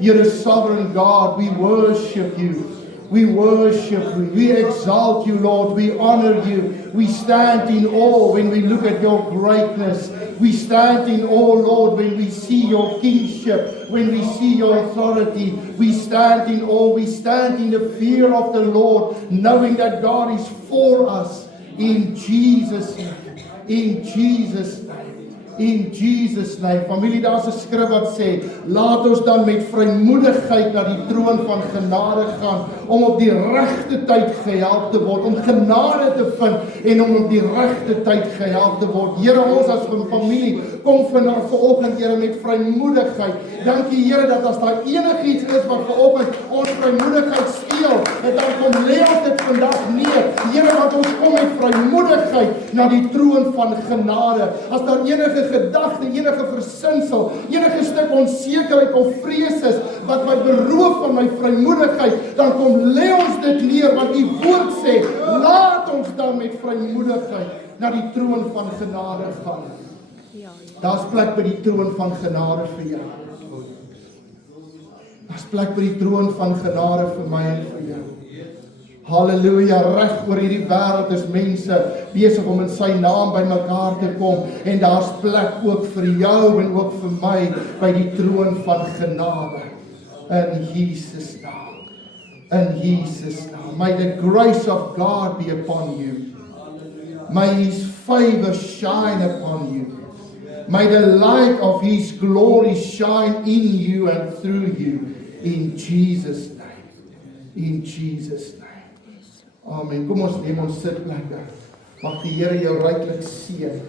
You're a sovereign God. We worship you. We worship you. We exalt you, Lord. We honor you. We stand in awe when we look at your greatness. We stand in awe, Lord, when we see your kingship, when we see your authority. We stand in awe. We stand in the fear of the Lord, knowing that God is for us. In Jesus' name. In Jesus' name. In Jesus' name. Familie, daar's 'n skrif wat sê, laat ons dan met vrymoedigheid na die troon van genade gaan, om op die regte tyd gehelp te word, om genade te vind, en om op die regte tyd gehelp te word. Here, ons as familie, kom vanoggend, Here, met vrymoedigheid. Dankie, Here, dat as daar enigiets is wat vanoggend ons vrymoedigheid steel, en dan kom lê ons dit vandag neer. Here, dat ons kom met vrymoedigheid na die troon van genade. As daar enige gedagte, enige versinsel, enige stuk onsekerheid of vrees is, wat my beroof van my vrymoedigheid, dan kom lê ons dit neer, want die woord sê, laat ons dan met vrymoedigheid na die troon van genade gaan. Daar's plek by die troon van genade vir jou. Daar's plek by die troon van genade vir my en vir jou. Halleluja, reg oor hierdie wêreld is mense besig om in sy naam by mekaar te kom, en daar's plek ook vir jou en ook vir my by die troon van genade. In Jesus' naam. In Jesus' name. May the grace of God be upon you. May His favor shine upon you. May the light of His glory shine in you and through you. In Jesus' name. In Jesus' name. Amen. Kom ons neem ons sitplekke. Mag die Here jou ryklik seën.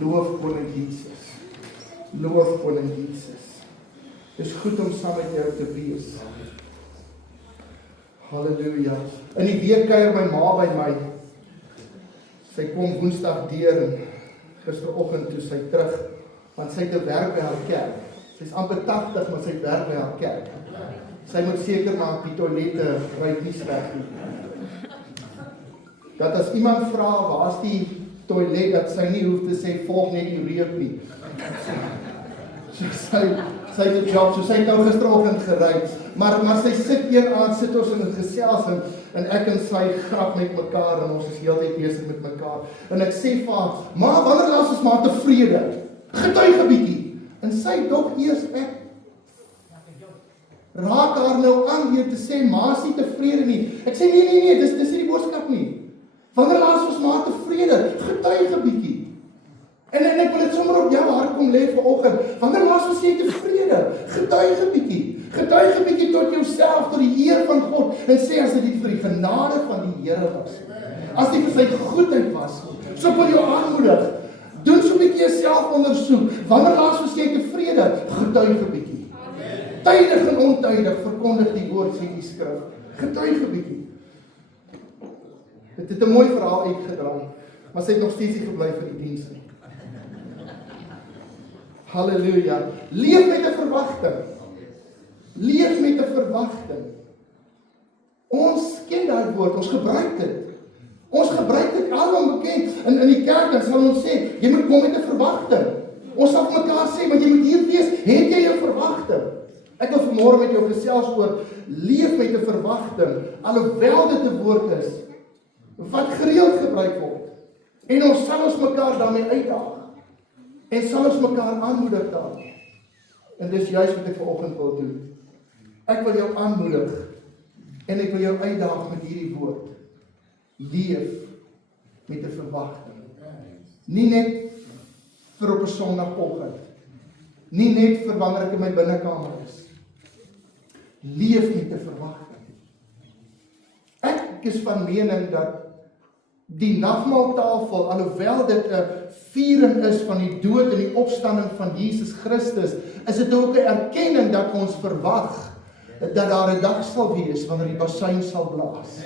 Loof Koning Jesus. Loof Koning Jesus. Dit is goed om saam met jou te wees. Halleluja. In die week kuier my ma by my. Sy kom Woensdag deur en gisteroggend toe sy terug, want sy het 'n werk by haar kerk. Sy's amper 80, maar sy het werk by haar kerk. Sy moet seker maak die toilette ry nie sleg nie. Dat as iemand vra waar's die toilet, dat sy nie hoef te sê volg net die reuk nie. Sy het 'n job, so sy het nou gisteroggend gery. Maar sy sit een aand, sit ons in 'n gesels en ek en sy grap met mekaar en ons is heeltyd besig met mekaar. En ek sê vir haar, ma, wanneer laat ons maar tevrede? Getuig 'n bietjie. En sy dog eers ek raak haar nou aan weer te sê, ma is nie tevrede nie. Ek sê nee, dis nie die boodskap nie. Wanneer laat ons maar tevrede? Getuig 'n bietjie. En ek wil dit sommer op jou hart kom lê vanoggend. Wanneer laat ons jy tevrede? Getuig 'n bietjie. Getuig 'n bietjie tot jouself, tot die eer van God, en sê as dit vir die genade van die Here was. As dit vir sy goedheid was. So ek wil jou aanmoedig. Doen so 'n bietjie selfondersoek. Wanneer laat ons jy tevrede? Getuig 'n bietjie. Tydig en ontydig verkondig die woord, sê die skrif. Getuig 'n bietjie. Dit het 'n mooi verhaal uitgedraai, maar sy het nog steeds nie gebly vir die diens nie. Halleluja. Leef met 'n verwagting. Leef met 'n verwagting. Ons ken daai woord, ons gebruik dit. Ons gebruik dit alom bekend. In die kerk dan sal ons sê, jy moet kom met 'n verwagting. Ons sal vir mekaar sê, maar jy moet hier wees, het jy 'n verwagting? Ek wil vanmôre met jou gesels oor leef met 'n verwagting, alhoewel dit 'n woord is wat gereeld gebruik word. En ons sal ons mekaar daarmee uitdaag. En sal ons mekaar aanmoedig daarmee. En dis juist wat ek vanoggend wil doen. Ek wil jou aanmoedig en ek wil jou uitdaag met hierdie woord. Leef met 'n verwagting. Nie net vir op 'n Sondagoggend. Nie net vir wanneer ek in my binnekamer is. Leef met 'n verwagting. Ek is van mening dat die nagmaaltafel, alhoewel dit 'n viering is van die dood en die opstanding van Jesus Christus, is dit ook 'n erkenning dat ons verwag dat daar 'n dag sal wees wanneer die basuin sal blaas.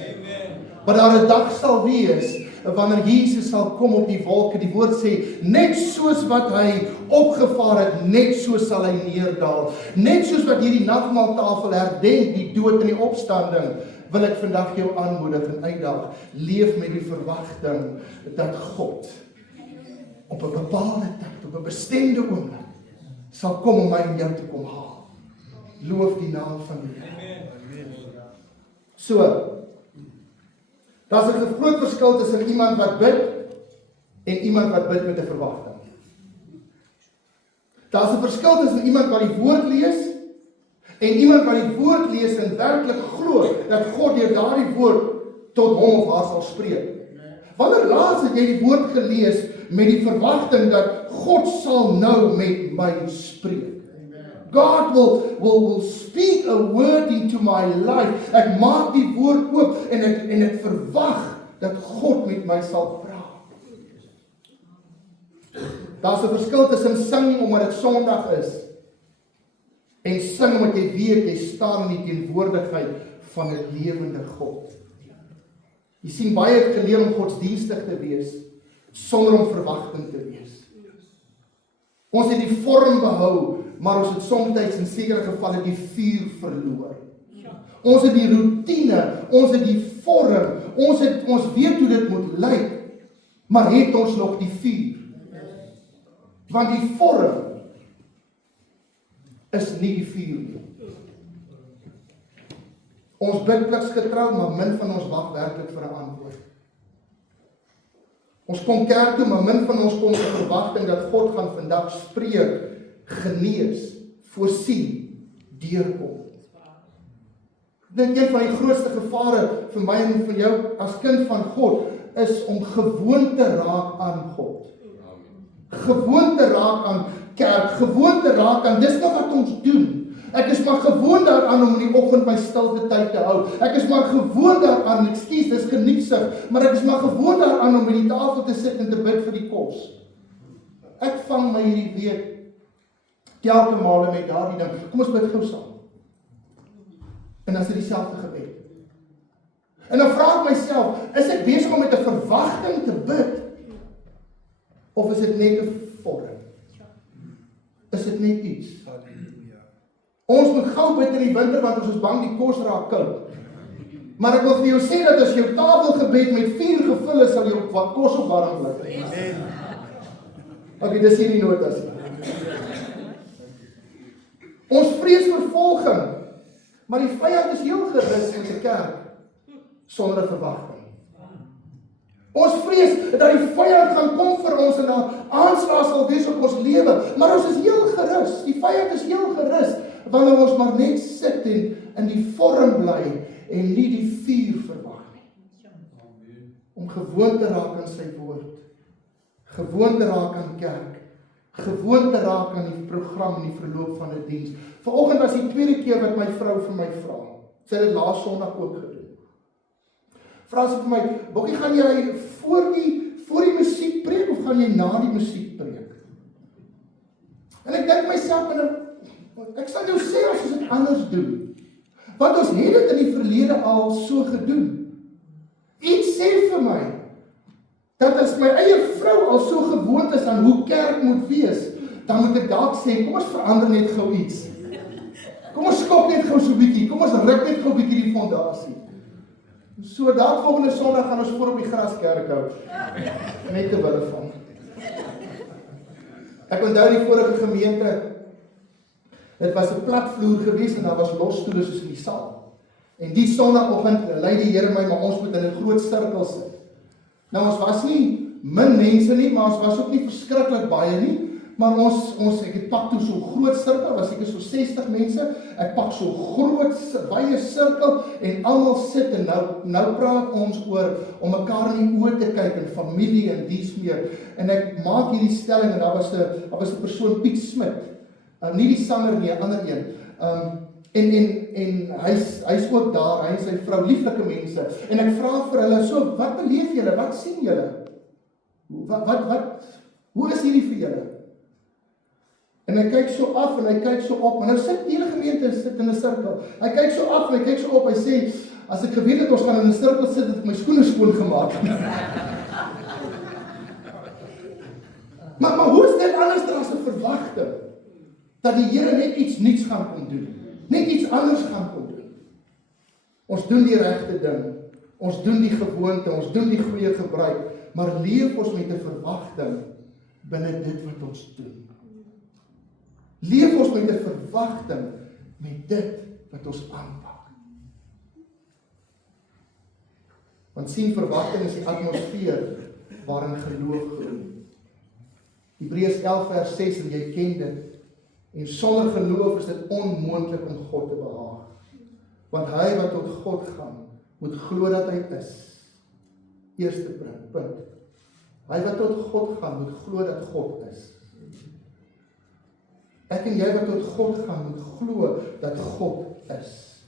Maar daar 'n dag sal wees wanneer Jesus sal kom op die wolke. Die woord sê, net soos wat hy opgevaar het, net so sal hy neerdal. Net soos wat hierdie nagmaaltafel herdenk die dood en die opstanding, wil ek vandag jou aanmoedig en uitdaag. Leef met die verwagting dat God op 'n bepaalde tyd, op 'n bestemde oomblik, sal kom om my en jou te kom haal. loof die naam van die Here. So, daar's 'n groot verskil tussen iemand wat bid en iemand wat bid met 'n verwagting. Daar's 'n verskil tussen iemand wat die woord lees en iemand wat die woord lees en werklik glo dat God deur daardie woord tot hom of haar sal spreek. Wanneer laas het jy die woord gelees met die verwagting dat God sal nou met my spreek? God will speak a word into my life. Ek maak die woord oop en ek verwag dat God met my sal praat. Daar's 'n verskil tussen sing omdat dit Sondag is en sing omdat jy weet jy staan in die teenwoordigheid van 'n lewende God. Jy sien, baie het geleer om godsdienstig te wees sonder om verwagting te wees. Ons het die vorm behou, maar ons het soms in sekere gevalle die vuur verloor. Ons het die roetine, ons het die vorm, ons weet hoe dit moet lyk, maar het ons nog die vuur? Want die vorm is nie die vuur nie. Ons bid pliksgetrou, maar min van ons wag werklik vir 'n antwoord. Ons kom kerk toe, maar min van ons kom met 'n verwagting dat God gaan vandag spreek, genees, voorsien, deurkom. Ek dink een van die grootste gevare vir my en vir jou as kind van God is om gewoon te raak aan God. Gewoon te raak aan kerk, gewoon te raak aan dis nou wat ons doen. Ek is maar gewoon daaraan om in die oggend my stilte tyd te hou. Ek is maar gewoon daaraan, ekskuus, dis geniepsig, maar ek is maar gewoon daaraan om by die tafel te sit en te bid vir die kos. Ek vang my hierdie week telke male met daardie ding. Kom ons bid gou saam. En dan is dit dieselfde gebed. En dan vra ek myself, is ek besig om met 'n verwagting te bid? Of is dit net 'n vorm? Is dit net iets? Ons moet gou bid in die winter want ons is bang die kos raak koud. Maar ek wil vir jou sê dat as jou tafelgebed met vuur gevul is, sal jou kos op warm bly. Okay, dis hier die notas. Ons vrees vervolging, maar die vyand is heel gerus in die kerk sonder 'n verwagting. Ons vrees dat die vyand gaan kom vir ons en daar aanslae sal wees op ons lewe, maar ons is heel gerus. Die vyand is heel gerus wanneer ons maar net sit en in die vorm bly en nie die vuur verwag nie. Om gewoon te raak aan sy woord, gewoon te raak aan kerk, gewoon te raak aan die program en die verloop van 'n diens. Vanoggend was die tweede keer wat my vrou vir my vra. Sy het dit laas Sondag ook gedoen. Vra sy vir my, "Bokkie, gaan jy voor die musiek preek of gaan jy na die musiek preek?" En ek dink myself, ek sal jou sê as ons dit anders doen. Want ons het dit in die verlede al so gedoen. Iets sê vir my dat as my eie vrou al so gewoond is aan hoe kerk moet wees, dan moet ek dalk sê, kom ons verander net gou iets. Kom ons skop net gou so 'n bietjie, kom ons ruk net gou 'n bietjie die fondasie. So dalk volgende Sondag gaan ons voor op die graskerk hou. Net te wille van. Ek onthou die vorige gemeente, dit was 'n plat vloer gewees en daar was los stoele soos in die saal. En die Sondagoggend lei die Here my, maar ons moet in 'n groot sirkel sit. Nou ons was nie min mense nie, maar ons was ook nie verskriklik baie nie. Maar ek het pak toe so groot sirkel, was seker so 60 mense. Ek pak so groot baie sirkel en almal sit en nou praat ons oor om mekaar in die oë te kyk en familie en dies meer. En ek maak hierdie stelling en daar was 'n persoon, Piet Smit. Nie die sanger nie, 'n ander een. En hy's ook daar, hy en sy vrou, lieflike mense. En ek vra vir hulle, so wat beleef julle? Wat sien julle? Hoe is hierdie vir julle? En hy kyk so af en hy kyk so op, maar nou sit die hele gemeente sit in 'n sirkel. Hy kyk so af en hy kyk so op, hy sê, as ek geweet het ons gaan in 'n sirkel sit, het ek my skoene skoon gemaak. maar hoe is dit anders as 'n verwagting? Dat die Here net iets nuuts gaan kom doen. Net iets anders gaan kom doen. Ons doen die regte ding. Ons doen die gewoonte, ons doen die goeie gebruik, maar leef ons met 'n verwagting binne dit wat ons doen. Leef ons met 'n verwagting met dit wat ons aanpak. Want sien, verwagting is die atmosfeer waarin geloof groei. Hebreërs 11 vers 6, en jy ken dit. En sonder geloof is dit onmoontlik om God te behaag. Want hy wat tot God gaan, moet glo dat hy is. Eerste punt. Hy wat tot God gaan, moet glo dat God is. Ek en jy wat tot God gaan, moet glo dat God is.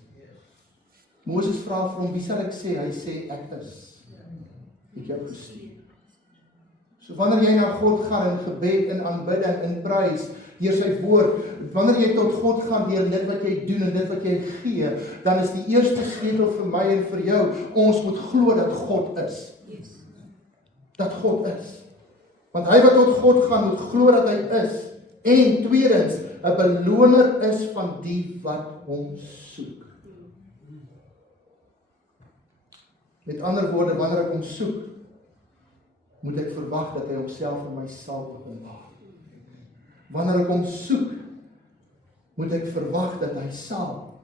Moses vra vir hom, wie sal ek sê? Hy sê, ek is. Het jou gestuur. So wanneer jy na God gaan in gebed, in aanbidding, in prys, deur sy woord, wanneer jy tot God gaan deur dit wat jy doen en dit wat jy gee, dan is die eerste sleutel vir my en vir jou, ons moet glo dat God is. Dat God is. Want hy wat tot God gaan, moet glo dat hy is. En tweedens, 'n beloner is van die wat hom soek. Met ander woorde, wanneer ek hom soek, moet ek verwag dat hy homself vir my sal openbaar. Wanneer ek hom soek, moet ek verwag dat hy sal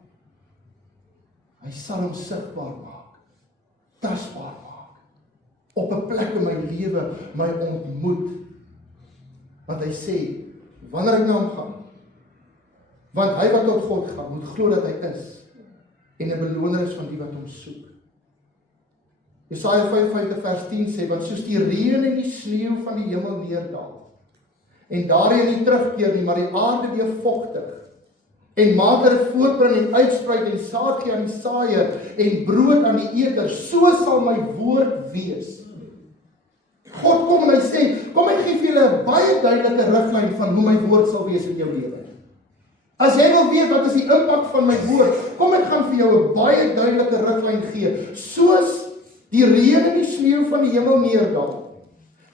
hom sigbaar maak, tasbaar maak, op 'n plek in my lewe my ontmoet. Want hy sê, wanneer ek na hom gaan, want hy wat tot God gaan, moet glo dat hy is, en 'n beloner is van die wat hom soek. Jesaja 55 vers 10 sê, want soos die reën en die sneeu van die hemel neerdal, en daarin nie terugkeer nie, maar die aarde weer vogtig, en maak dat dit voortbring en uitspruit en saad gee aan die saaier en brood aan die eter, so sal my woord wees. God kom en hy sê, kom ek gee vir julle 'n baie duidelike riglyn van hoe my woord sal wees in jou lewe. As jy wil weet wat is die impak van my woord, kom ek gaan vir jou 'n baie duidelike riglyn gee, soos die reën en die sneeu van die hemel neerdal,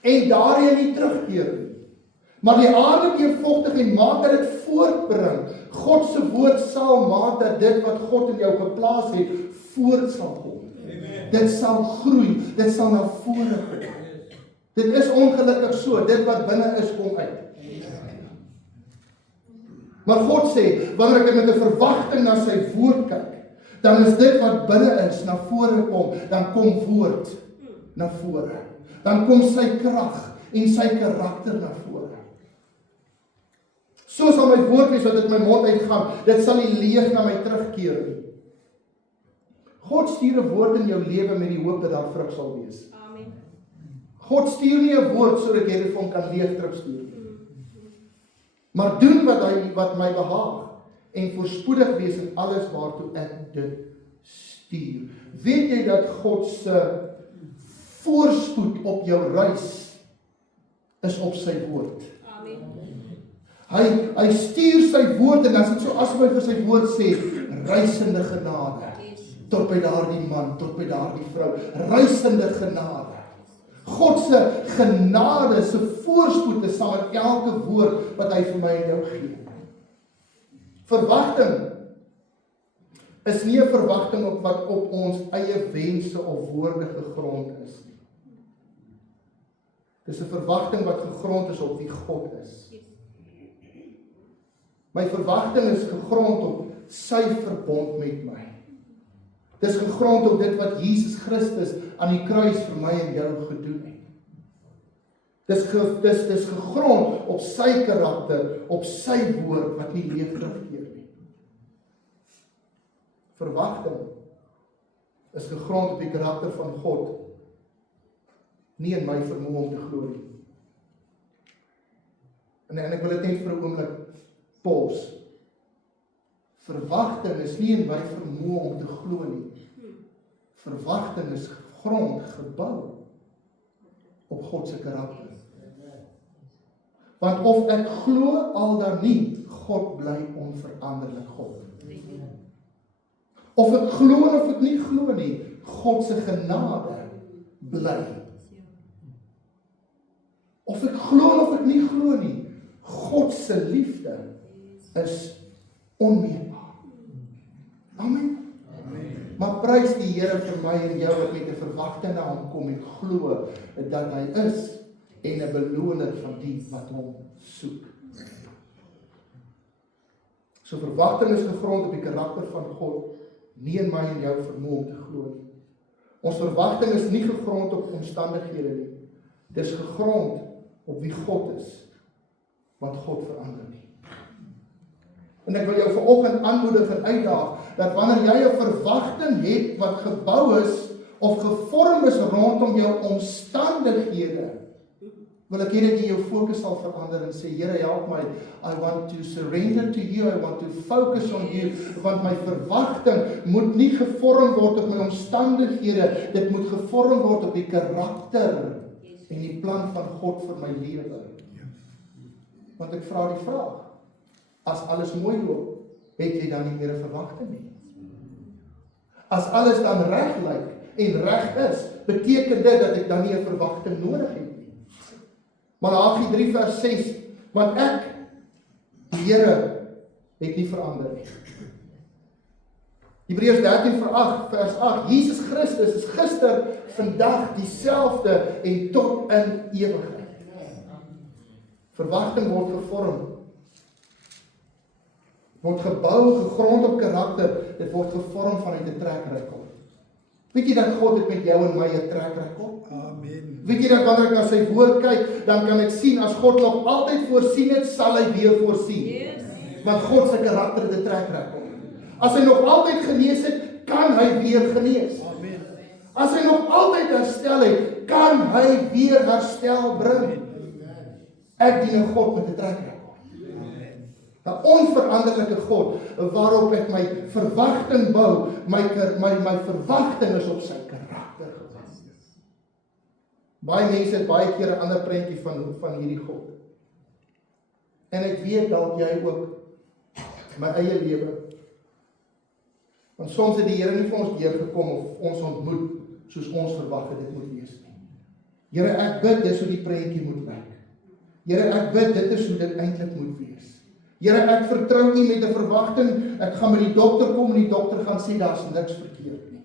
en daarin nie terugkeer nie, maar die aarde weer vogtig en maak dat dit voortbring. God se woord sal maak dat dit wat God in jou geplaas het, voort sal kom. Amen. Dit sal groei, dit sal na vore kom. Dit is ongelukkig so, dit wat binne is, kom uit. Maar God sê, wanneer ek met 'n verwagting na sy woord kyk, dan is dit wat binne is, na vore kom, dan kom woord na vore. Dan kom sy krag en sy karakter na vore. So sal my woord wees wat uit my mond uitgaan, dit sal nie leeg na my terugkeer nie. God stuur 'n woord in jou lewe met die hoop dat daar vrug sal wees. Amen. God stuur nie 'n woord sodat jy dit vir hom kan leeg terugstuur nie. Maar doen wat my behaag en voorspoedig wees in alles waartoe ek dit stuur. Weet jy dat God se voorspoed op jou reis is op sy woord? Amen. Hy stuur sy woord en dan is dit so asof hy vir sy woord sê, reisende genade, tot by daardie man, tot by daardie vrou, reisende genade. God se genade, se voorspoed is saam met elke woord wat hy vir my en jou gee. Verwagting is nie 'n verwagting wat op ons eie wense of woorde gegrond is nie. Dis 'n verwagting wat gegrond is op wie God is. My verwagting is gegrond op sy verbond met my. Dis gegrond op dit wat Jesus Christus aan die kruis vir my en jou gedoen het. Dis gegrond op sy karakter, op sy woord wat nie leeg terugkeer nie. Verwagting is gegrond op die karakter van God, nie in my vermoë om te glo nie. En ek wil dit net vir 'n oomblik pause. Verwagting is nie in my vermoë om te glo nie. Verwagting is grond gebou op God se karakter. Want of ek glo al dan nie, God bly onveranderlik God. Of ek glo of ek nie glo nie, God se genade bly. Of ek glo of ek nie glo nie, God se liefde is onmeetbaar. Amen. Maar prys die Here vir my en jou wat met 'n verwagting na hom kom en glo dat hy is en 'n beloner van die wat hom soek. So verwagting is gegrond op die karakter van God, nie in my en jou vermoë om te glo nie. Ons verwagting is nie gegrond op omstandighede nie. Dit is gegrond op wie God is, want God verander nie. En ek wil jou vanoggend aanmoedig en uitdaag, dat wanneer jy 'n verwagting het wat gebou is, of gevorm is rondom jou omstandighede, wil ek hê dat jy jou fokus sal verander en sê, Here, help my, I want to surrender to you, I want to focus on you, want my verwagting moet nie gevorm word op my omstandighede, dit moet gevorm word op die karakter en die plan van God vir my lewe. Want ek vra die vraag, as alles mooi loop, het jy dan nie meer 'n verwagting nie? As alles dan reg lyk en reg is, beteken dit dat ek dan nie 'n verwagting nodig het nie. Malagi 3 vers 6, want ek, die Here, het nie verander nie. Hebreërs 13 vers 8, Jesus Christus is gister, vandag dieselfde en tot in ewigheid. Verwagting word gevorm, word gebou, gegrond op karakter, dit word gevorm vanuit 'n trek record. Weet jy dat God het met jou en my 'n trek record? Amen. Weet jy dat wanneer ek na sy woord kyk, dan kan ek sien, as God nog altyd voorsien het, sal hy weer voorsien. Yes. Want God se karakter het 'n trek record. As hy nog altyd genees het, kan hy weer genees. Amen. As hy nog altyd herstel het, kan hy weer herstel bring. Ek dien 'n God met 'n trek record. 'n onveranderlike God, waarop ek my verwagting bou, my verwagting is op sy karakter gebou. Baie mense het baie keer 'n ander prentjie van hierdie God. En ek weet dalk jy ook, my eie lewe. Want soms het die Here nie vir ons deurgekom of ons ontmoet, soos ons verwag het dit moet wees nie. Here, ek bid, dis hoe die prentjie moet lyk. Here, ek bid, dit is hoe dit eintlik moet wees. Here, ek vertrou U met 'n verwagting, ek gaan met die dokter kom en die dokter gaan sê, daar's niks verkeerd nie.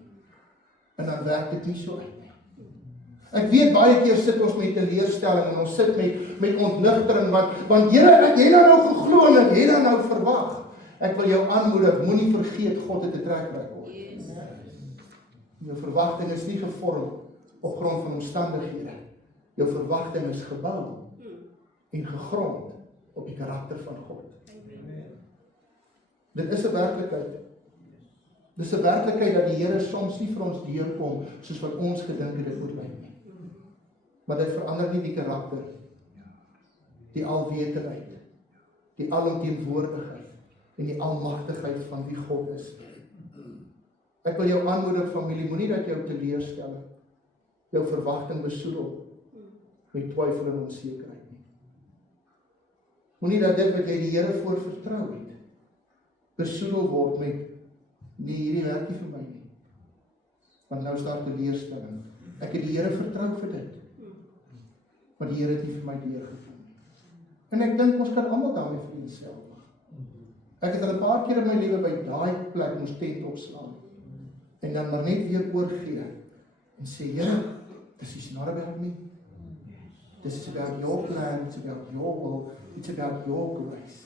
En dan werk dit nie so uit nie. Ek weet baie keer sit ons met teleurstelling en ons sit met ontnigtering, want Here, ek het dan nou geglo en ek het dan nou verwag. Ek wil jou aanmoedig, moenie vergeet, God het 'n trek record. Jou verwagting is nie gevorm op grond van omstandighede. Jou verwagting is gebou en gegrond op die karakter van God. Dit is 'n werklikheid. Dit is 'n werklikheid dat die Here soms nie vir ons deurkom soos wat ons gedink het dit moet lyk nie. Maar dit verander nie die karakter, die alwetendheid, die alomteenwoordigheid en die almagtigheid van wie God is. Ek wil jou aanmoedig, familie, moenie dat jou teleurstel, jou verwagting besoedel met twyfel en onsekerheid nie. Moenie dat dit wat jy die Here voor vertrou het, besoedel word met, nee, hierdie werk nie vir my nie. Want nou is daar teleurstelling. Ek het die Here vertrou vir dit. Maar die Here het nie vir my deurgekom nie. En ek dink ons kan almal daarmee vereenselwig. Ek het al 'n paar keer in my lewe by daai plek moes tent opslaan. En dan maar net weer oorgee en sê, Here, this is not about me. This is about your plan, it's about your will, it's about your grace.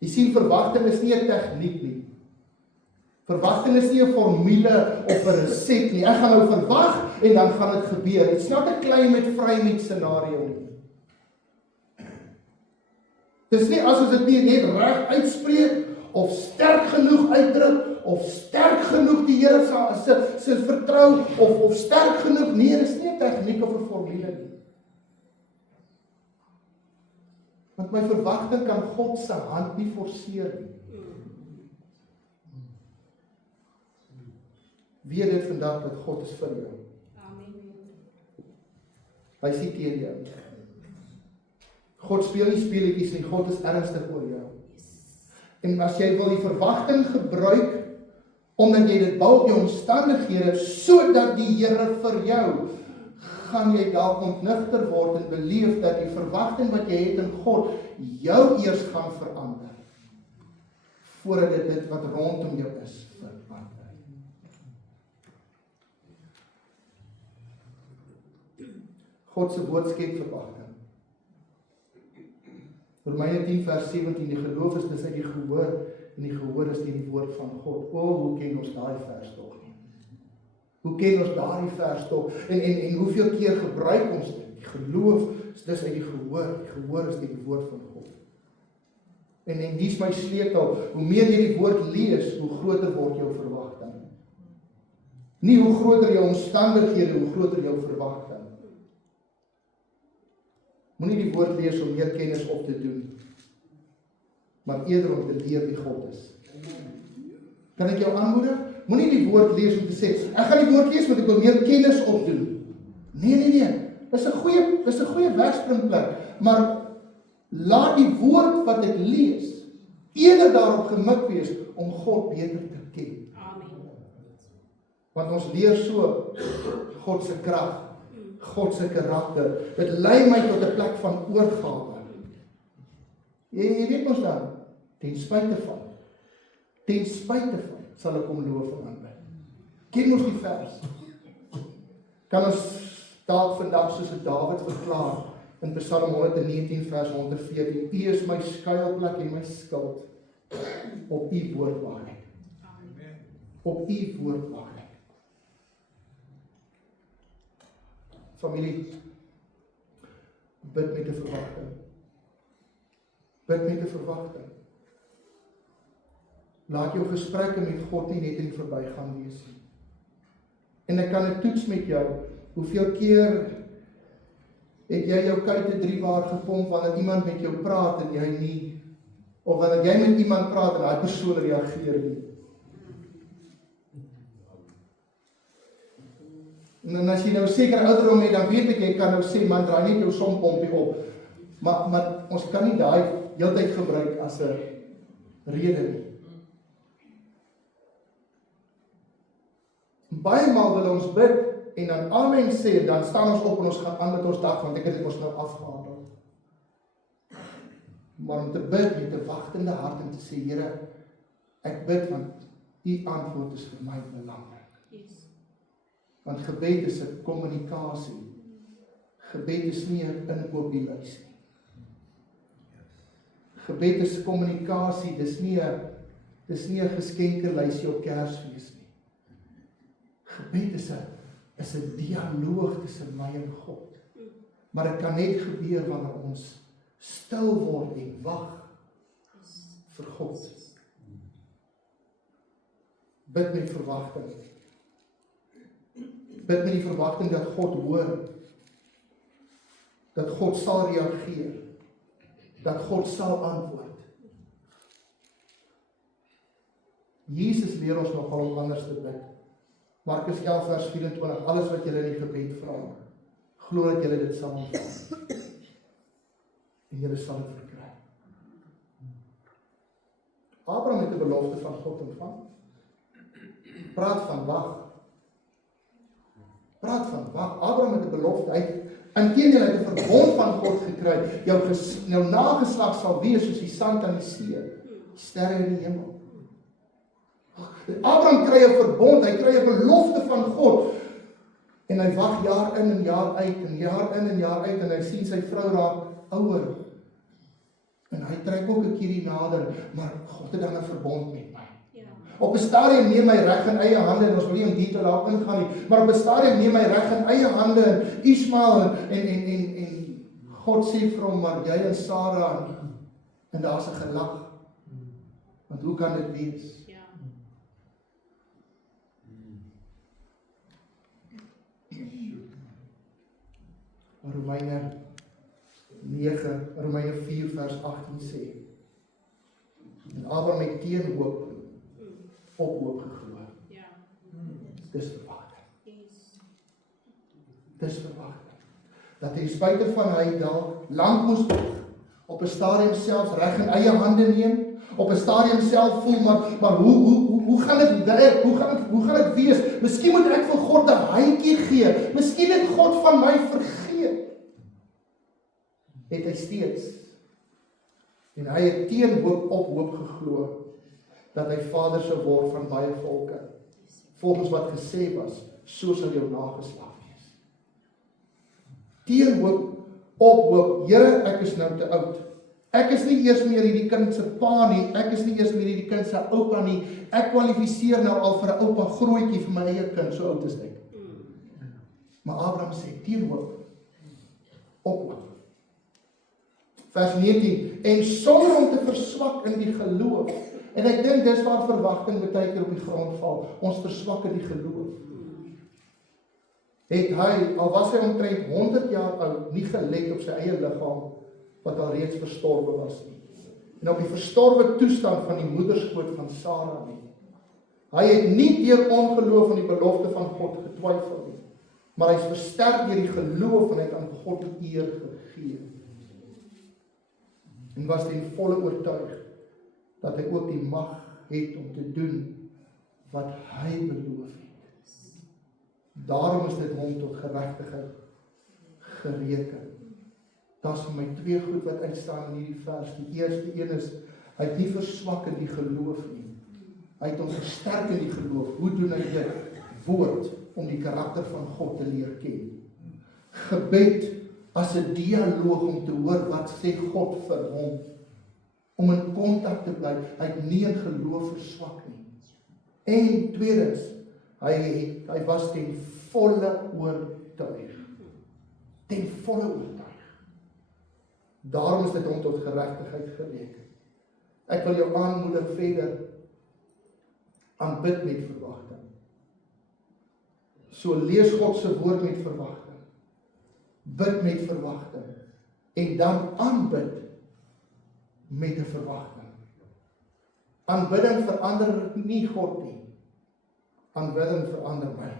Jy sien, verwagting is nie 'n tegniek nie. Verwagting is nie 'n formule of 'n resept nie. Ek gaan nou verwag en dan gaan dit gebeur. Dit's not 'n climate scenario nie. Dis nie as ons dit nie net reg uitspreek of sterk genoeg uitdruk of sterk genoeg die Here se vertrou of sterk genoeg. Nee, dis nie 'n tegniek of 'n formule nie. Want my verwagting kan God se hand nie forceer nie. Weet dit vandag dat God is vir jou. Amen. Hy sien teen jou. God speel nie speletjies nie, God is ernstig oor jou. En as jy wil die verwagting gebruik, omdat jy dit bou op jou omstandighede, sodat die Here vir jou, gaan jy dalk ontnigter word en beleef dat die verwagting wat jy het in God, jou eers gaan verander, voordat dit wat rondom jou is, verander. God se woord skep verwagting. Romeine 10 vers 17, die geloof is dis uit die gehoor, en die gehoor is deur die woord van God. Hoe ken ons daai vers tog nie? Hoe ken ons daai vers tog? En hoeveel keer gebruik ons dit? Die geloof is dis uit die gehoor is deur die woord van God. En dis my sleutel, hoe meer jy die woord lees, hoe groter word jou verwagting. Nie hoe groter jou omstandighede, hoe groter jou verwagting. Moenie die woord lees om meer kennis op te doen, maar eerder om te leer wie God is. Kan ek jou aanmoedig? Moenie die woord lees om te sê, ek gaan die woord lees want ek wil meer kennis opdoen. Nee. Dis 'n goeie wegspringplek, maar laat die woord wat ek lees eerder daarop gemik wees om God beter te ken. Want ons leer so God se krag, God se karakter. Dit lei my tot 'n plek van oorgawe. Jy weet ons dan, ten spyte van, sal ek hom loof en aanbid. Ken ons die vers? Kan ons dalk vandag soos Dawid verklaar in Psalm 119 vers 114, U is my skuilplek en my skild, op U woord wag ek. Op U woord wag ek. Familie, bid met 'n verwagting. Bid met 'n verwagting. Laat jou gesprekke met God nie net in die verbygaan wees nie. En ek kan 'n toets met jou. Hoeveel keer het jy jou kuite 3 waar gepomp wanneer iemand met jou praat en jy nie, of wanneer jy met iemand praat en daai persoon reageer nie? En as jy nou seker ouderdom het, dan weet ek, jy kan nou sê, man, draai net jou sompompie op. Maar ons kan nie daai heeltyd gebruik as 'n rede nie. Baie maal wil ons bid, en dan amen sê, dan staan ons op en ons gaan aan met ons dag, want ek het dit ons nou afgehandel. Maar om te bid met 'n wagtende hart en te sê, Here, ek bid, want U antwoord is vir my belangrik. Yes. Want gebed is 'n kommunikasie. Gebed is nie 'n inkoop die lys nie. Gebed is kommunikasie, dis nie 'n geskenkerlysie op Kersfees nie. Gebed is 'n dialoog tussen my en God. Maar dit kan net gebeur wanneer ons stil word en wag vir God. Bid met verwagting. Bid met die verwagting dat God hoor. Dat God sal reageer. Dat God sal antwoord. Jesus leer ons nogal om anders te bid. Markus 11 vers 24, alles wat julle in die gebed vra, glo dat julle dit sal ontvang. En julle sal dit verkry. Abraham het 'n belofte van God ontvang. Praat van wag. Abraham het 'n belofte. Inteendeel het 'n verbond van God gekry. Jou nageslag sal wees soos die sand aan die see, sterre in die hemel. Abraham kry 'n verbond, hy kry 'n belofte van God. En hy wag jaar in en jaar uit, en hy sien sy vrou raak ouer. En hy trek ook 'n keer nader, maar God het dan 'n verbond met my. Ja. Op 'n stadium neem hy reg in eie hande, en ons wil nie in detail daarop ingaan nie, maar op 'n stadium neem hy reg in eie hande, en Ismael, en God sê vir hom, maar jy en Sarah, en daar's 'n gelag. Want hoe kan dit wees? Romeine 4 vers 18 sê, en Abraham het teen hoop op hoop geglo. Dis verwagting. Dis verwagting. Dat hy spite van hy dalk lank moes wag, op 'n stadium selfs reg in eie hande neem, op 'n stadium self voel, maar hoe gaan dit werk? Hoe gaan dit wees? Miskien moet ek vir God 'n handjie gee. Miskien het God van my vergeet. Het hy steeds. En hy het teen hoop op hoop geglo dat hy vader sou word van baie volke. Volgens wat gesê was, so sal jou nageslag wees. Teen hoop op hoop. Here, ek is nou te oud. Ek is nie eers meer hierdie kind se pa nie, ek is nie eers meer hierdie kind se oupa nie, ek kwalifiseer nou al vir 'n oupa grootjie vir my eie kind, so oud is ek. Maar Abraham sê, teenoor, oploop. Vers 19, en sonder om te verswak in die geloof, en ek dink dis waar verwagting baie keer op die grond val, ons verswak in die geloof. Het hy, al was hy omtrent 100 jaar oud, nie gelet op sy eie liggaam, wat al reeds verstorwe was nie. En op die verstorwe toestand van die moederskoot van Sarah nie. Hy het nie deur ongeloof aan die belofte van God getwyfel nie, maar hy is versterk deur die geloof en hy het aan God eer gegee. En was ten volle oortuig dat hy ook die mag het om te doen wat hy beloof het. Daarom is dit hom tot geregtigheid gereken. Daar is vir my twee goed wat uitstaan in hierdie vers. Die eerste een is, hy het nie verswak in die geloof nie. Hy het hom versterk in die geloof. Hoe doen hy dit? Woord, om die karakter van God te leer ken. Gebed, as 'n dialoog om te hoor wat sê God vir hom. Om in kontak te bly, hy het nie in geloof verswak nie. En tweedens, hy was ten volle oortuig. Ten volle oortuig. Daarom is dit hom tot geregtigheid gereken. Ek wil jou aanmoedig verder, aanbid met verwagting. So lees God se woord met verwagting. Bid met verwagting. En dan aanbid met 'n verwagting. Aanbidding verander nie God nie. Aanbidding verander my.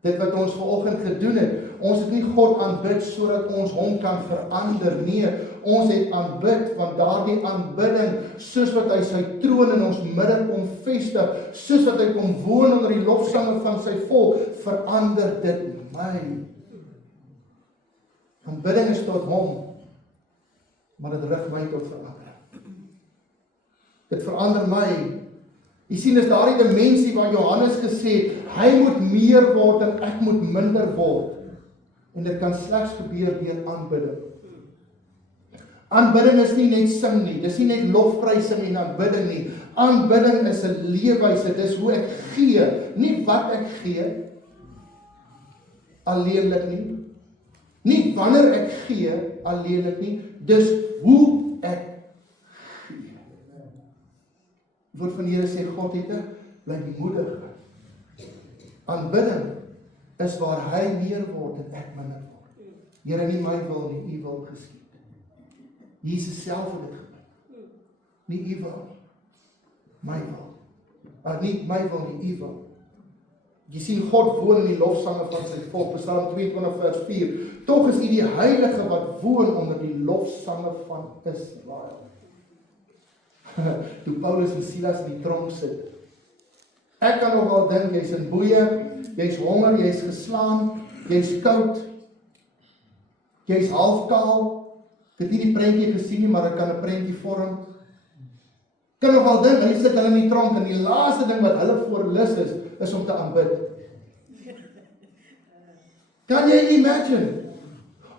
Dit wat ons vanoggend gedoen het, ons het nie God aanbid sodat ons hom kan verander nie. Ons het aanbid want daardie aanbidding, soos wat hy sy troon in ons midde kom vestig, soos wat hy kom woon onder die lofsange van sy volk, verander dit my. Aanbidding is tot hom, maar dit rig my tot verandering. Dit verander my. Jy sien, is daardie dimensie waar Johannes gesê het, hy moet meer word en ek moet minder word. En dit kan slegs gebeur deur aanbidding. Aanbidding is nie net sing nie, dis nie net lofprysing en aanbidding nie. Aanbidding is 'n leefwyse, dis hoe ek gee, nie wat ek gee alleenlik nie. Nie wanneer ek gee alleenlik nie, dis hoe ek gee. Die woord van die Here sê, God het 'n bly moedig. Aanbidding is waar hy meer word en ek minder word. Here, nie my wil nie, u wil geskied. Jesus self het dit gebid. Nie u wil, my wil. Nie my wil nie, u wil. Jy sien, God woon in die lofsange van sy volk. Psalm 22 vers 4. Tog is u die heilige wat woon onder die lofsange van Israel. Toe Paulus en Silas in die tronk sit. Ek kan nog wel dink, jy's in boeye, jy's honger, jy's geslaan, jy's koud, jy's halfkaal. Ek het nie die prentjie gesien nie, maar ek kan 'n prentjie vorm. Ek kan nog wel dink, hulle sit hulle in die tronk en die laaste ding wat hulle voorlus is om te aanbid. Kan jy imagine?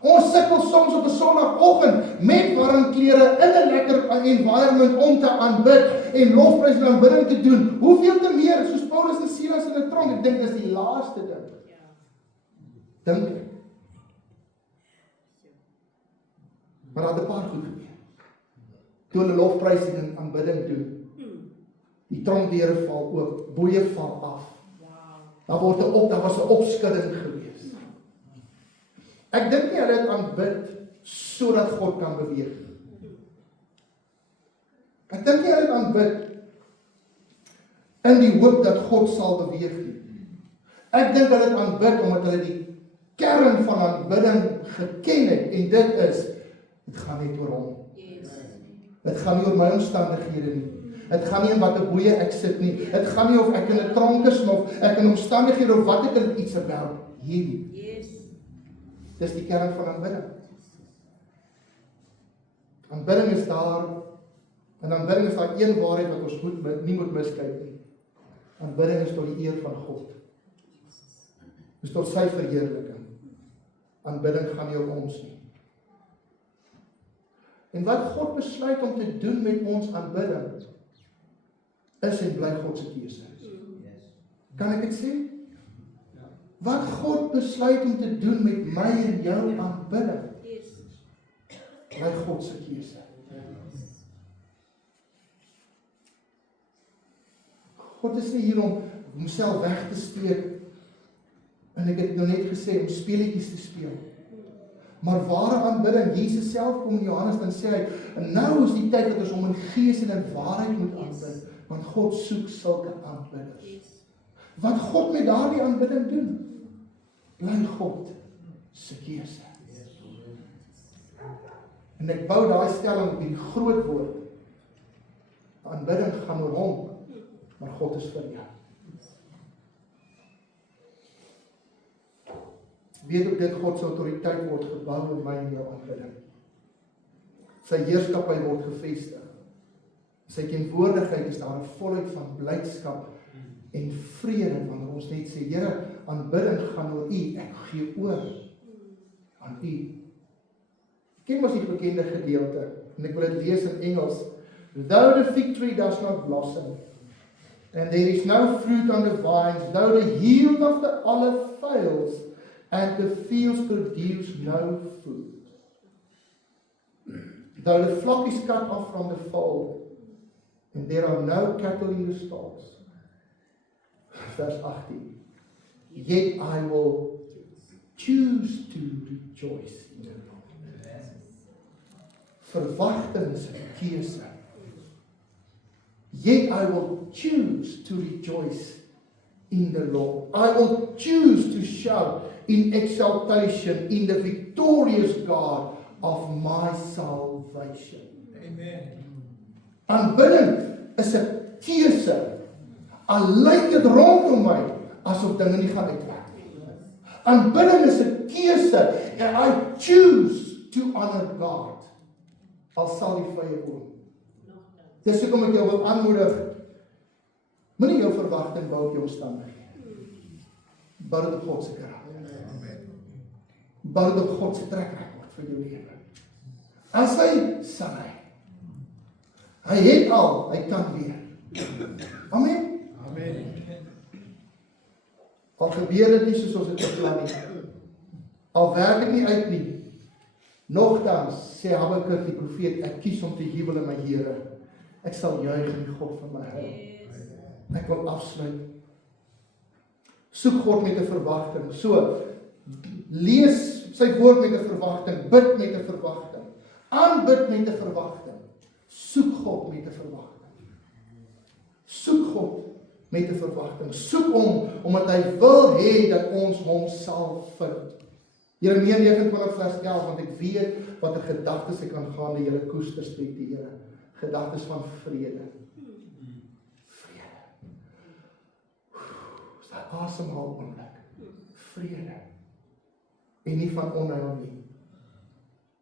Ons sukkel soms op 'n Sondagoggend met warm klere in 'n lekker environment om te aanbid en lofprys en aanbidding te doen. Hoeveel te meer soos Paulus en Silas in 'n tronk. Ek dink dis die laaste ding. Dink ek. Maar daar het 'n paar goed gebeur. Toe hulle lofprysing en aanbidding doen. Die tronkdeure val oop, boeye val af. Daar was 'n opskudding gewees. Ek dink nie hulle het aanbid sodat God kan beweeg. Ek dink nie hulle het aanbid in die hoop dat God sal beweeg nie. Ek dink hulle het aanbid omdat hulle die kern van aanbidding geken het en dit is, dit gaan net oor hom. Dit gaan nie oor my omstandighede nie. Dit gaan nie in watter boeye ek sit nie. Dit gaan nie of ek in 'n tronk is of ek in omstandighede of wat ek in iets about hierdie. Dis die kern van aanbidding. Aanbidding is daar, en aanbidding is daar een waarheid wat ons nie moet miskyk nie. Aanbidding is tot die eer van God. Dis tot sy verheerliking. Aanbidding gaan nie oor ons nie. En wat God besluit om te doen met ons aanbidding, is en bly God se keuse. Kan ek dit sê? Wat God besluit om te doen met my en jou aanbidding, bly God se keuse. God is nie hier om homself weg te steek, en ek het nou net gesê, om speletjies te speel. Maar ware aanbidding, Jesus self kom in Johannes, dan sê hy, en nou is die tyd dat ons hom in gees en in waarheid moet aanbid, want God soek sulke aanbidders. Wat God met daardie aanbidding doen, bly God se keuse. En ek bou daai stelling op die groot woord. Aanbidding gaan oor hom, maar God is vir jou. Weet ook dit, God se autoriteit word gebou in my en jou aanbidding. Sy heerskappy word gevestig. Sy teenwoordigheid is daar 'n volheid van blydskap en vrede, wanneer ons net sê, Here, aanbidding gaan oor U, ek gee oor aan U. Ken mos die bekende gedeelte, en ek wil dit lees in Engels. Though the fig tree does not blossom, and there is no fruit on the vines, though the yield of the olive fails, and the fields produce no food. Though the flock is cut off from the fold, and there are no cattle in the stalls. Vers 18. Yet I will choose to rejoice in the Lord. Verwagting is 'n keuse. Yet I will choose to rejoice in the Lord. I will choose to shout in exaltation in the victorious God of my salvation. Amen. Aanbidding is 'n keuse. Al lyk dit rondom my asof dinge nie gaan uitwerk nie. Aanbidding is 'n keuse, and I choose to honor God. Al sal die vrye woon. Dis hoekom ek jou wil aanmoedig, moenie jou verwagting bou op jou omstandighede. Bou dit op God se karakter. Bou dit op God se trekrekord vir jou lewe. As hy, sal hy. Hy het al, hy kan weer. Amen. Amen. Al gebeur dit nie soos ons dit beplan nie. Al werk dit nie uit nie. Nogtans, sê Habakuk die profeet, ek kies om te jubel in my Here. Ek sal juig in die God van my heil. Ek wil afsluit. Soek God met 'n verwagting. So, lees sy woord met 'n verwagting, bid met 'n verwagting, aanbid met 'n verwagting. Soek God met 'n verwagting. Soek God met 'n verwagting. Soek hom, omdat hy wil hê dat ons hom sal vind. Jeremia 29 vers 11, want ek weet wat 'n gedagtes ek kan gaan, die Here koester, spreek die Here. Gedagtes van vrede. Vrede. Is daai asemhaal oomblik. Vrede. En nie van onheil nie.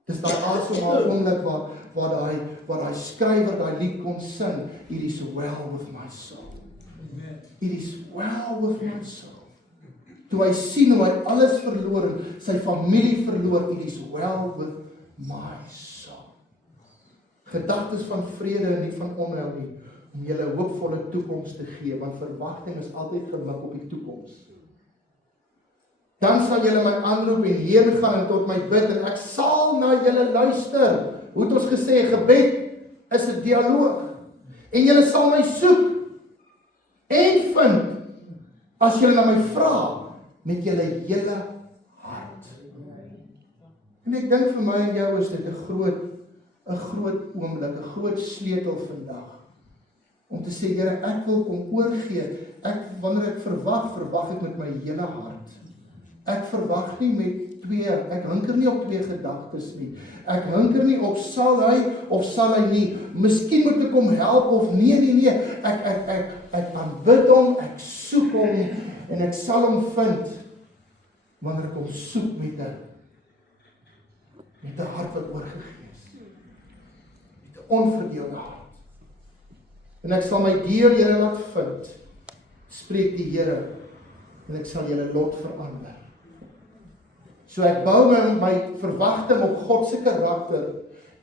Dis daai asemhaal oomblik waar daai skrywer daai lied kon sing, it is well with my soul. It is well with my soul. Toe hy sien hoe hy alles verloor en sy familie verloor, it is well with my soul. Gedagtes van vrede en nie van onheil nie, om julle 'n hoopvolle toekoms te gee, want verwagting is altyd gemik op die toekoms. Dan sal julle my aanroep en heen gaan en tot my bid, en ek sal na julle luister. Hoe het ons gesê, gebed is 'n dialoog. En julle sal my soek en vind as julle na my vra met julle hele hart. En ek dink vir my en jou is dit 'n groot oomblik, 'n groot sleutel vandag. Om te sê, Here, ek wil kom oorgee. Wanneer ek verwag ek met my hele hart. Ek verwag nie met ek hinker nie op twee gedagtes nie. Ek hinker nie op sal hy of sal hy nie. Miskien moet ek hom help of nee. Ek aanbid hom, ek soek hom en ek sal hom vind. Wanneer ek hom soek met 'n hart wat oorgegee is. Met 'n onverdeelde hart. En ek sal my deur julle laat vind, spreek die Here, en ek sal julle lot verander. So ek bou my verwagting op God se karakter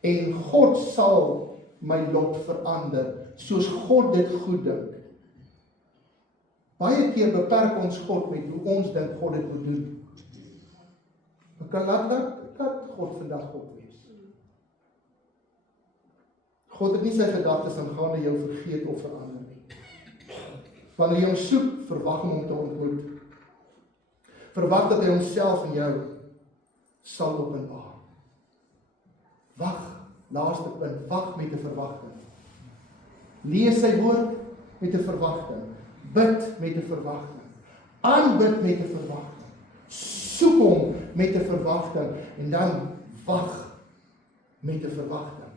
En God sal my lot verander, soos God dit goed dink. Baie keer beperk ons God met hoe ons dink God dit moet doen. Ek kan laat God vandag God wees. God het nie sy gedagtes aangaande jou vergeet of verander nie. Wanneer jy hom soek, verwag om hom te ontmoet. Verwag dat hy homself in jou sal openbaar. Wag, laaste punt, wag met 'n verwagting. Lees sy woord met 'n verwagting. Bid met 'n verwagting. Aanbid met 'n verwagting. Soek hom met 'n verwagting en dan wag met 'n verwagting.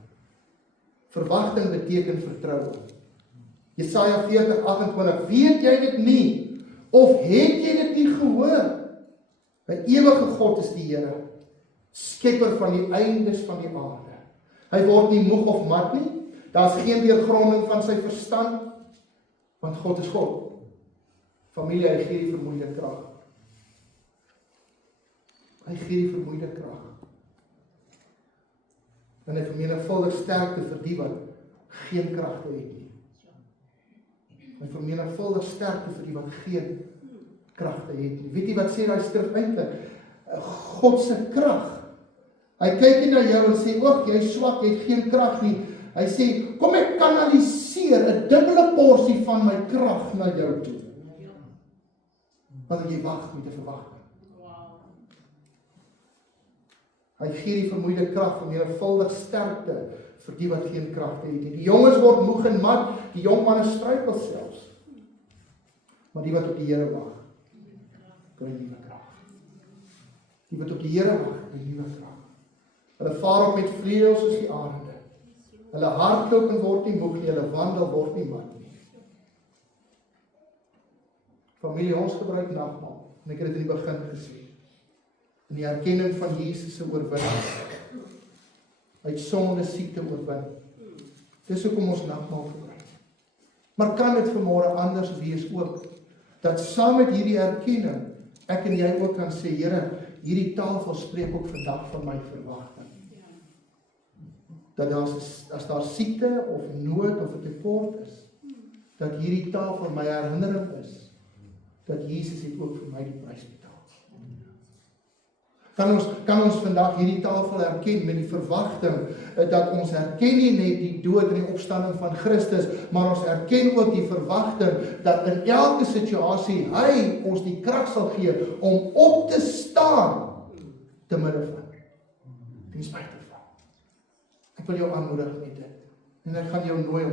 Verwagting beteken vertroue. Jesaja 40:28, weet jy dit nie? Of het jy dit nie gehoor? 'n ewige God is die Here, skepper van die eindes van die aarde. Hy word nie moeg of mat nie, daar is geen deurgronding van sy verstand, want God is God. Familie, hy gee die vermoeide krag. Hy gee die vermoeide krag. En hy vermenigvuldig sterkte vir die wat geen kragte het nie. Hy vermenigvuldig sterkte vir die wat geen kragte het nie. Weet jy wat sê daai skrif eintlik? God se krag. Hy kyk nie na jou en sê, "Oek, jy's swak, jy het geen krag nie." Hy sê, "Kom ek kanaliseer 'n dubbele porsie van my krag na jou toe." Wanneer jy wag met 'n verwagting. Hy gee die vermoeide krag van menigvuldig sterkte vir die wat geen kragte het nie. Die jonges word moeg en mat, die jong manne struikel selfs. Maar die wat op die Here wag, kry nuwe krag. Die wat op die Here wag, kry nuwe krag. Hulle vaar op met vleuels soos die arende. Hulle hardloop en word nie moeg nie, hulle wandel word nie mat nie. Familie, ons gebruik nagmaal, en ek het dit in die begin gesê. In die erkenning van Jesus se oorwinning. Hy het sonde, siekte oorwin. Dis hoekom ons nagmaal gebruik. Maar kan dit vanmôre anders wees ook? Dat saam met hierdie erkenning, ek en jy ook kan sê, Here, hierdie tafel spreek ook vandag van my verwagting. Dat as daar siekte of nood of 'n tekort is, dat hierdie tafel my herinnering is, dat Jesus het ook vir my die prys betaal. Kan ons vandag hierdie tafel erken met die verwagting dat ons erken nie net die dood en die opstanding van Christus, maar ons erken ook die verwagting dat in elke situasie hy ons die krag sal gee om op te staan te midde van ten spyte van. Ek wil jou aanmoedig met dit. En ek gaan jou nooi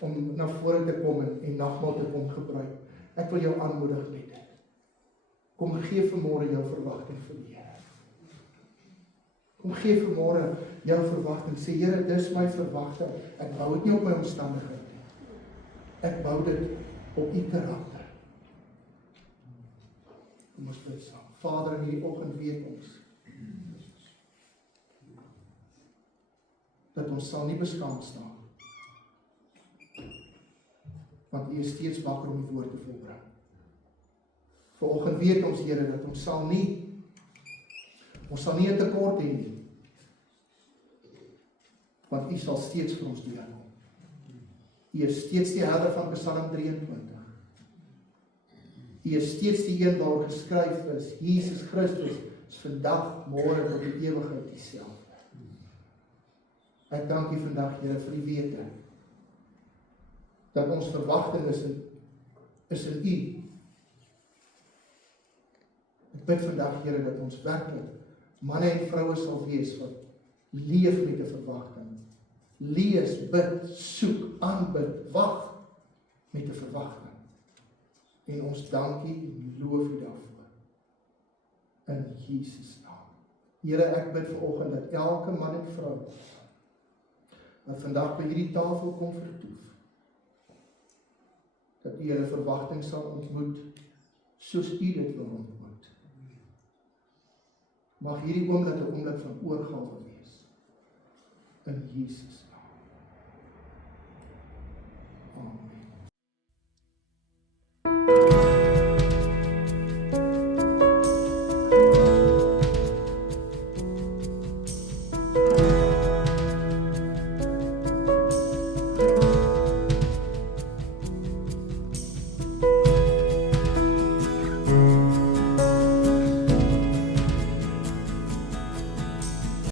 om na vore te kom en nagmaal te kom gebruik. Ek wil jou aanmoedig met dit. Kom gee vanmôre jou verwagting vir die Here. Kom gee vanmôre jou verwagting. Sê, Here, dis my verwagting. Ek bou dit nie op my omstandighede nie. Ek bou dit op U karakter. Kom ons bid saam. Vader, in hierdie oggend weet ons dat ons sal nie beskaam staan. Want U is steeds wakker om die woord te volbring. Vanoggend weet ons, Here, dat ons sal nie 'n tekort hê nie. Want U sal steeds vir ons deurkom. U is steeds die herder van Psalm 23. U is steeds die een waar geskryf is, Jesus Christus is vandag, môre tot die ewigheid dieselfde. Ek dank U vandag, Here, vir die wete dat ons verwagting is in U. Ek bid vandag, Here, dat ons werklik manne en vroue sal wees wat leef met 'n verwagting. Lees, bid, soek, aanbid, wag met 'n verwagting. En ons dank U en loof U daarvoor. In Jesus naam. Here, ek bid vanoggend dat elke man en vrou wat vandag by hierdie tafel kom vertoef, dat U hulle verwagting sal ontmoet soos U dit wil ontmoet. Mag hierdie oomblik 'n oomblik van oorgawe wees in Jesus.